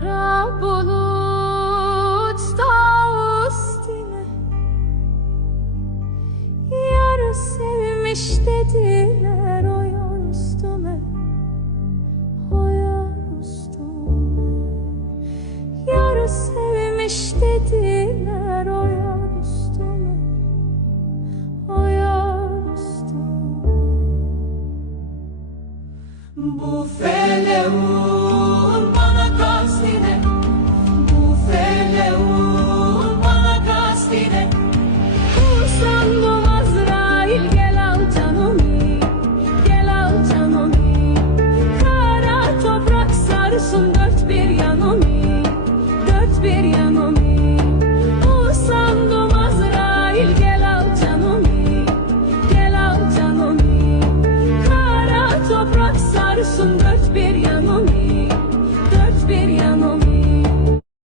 Kara bulutta üstüne yar sevmiş dediler, o yar üstüme, o yar üstüme. Yar sevmiş dediler, o yar üstüme, o yar üstüme. Bu feleğun bana kastine, bu feleğun bana kastine. Sandım Azrail, gel al canımı, gel al canımı. Kara toprak sarsın dört bir yanımı, dört bir yanımı.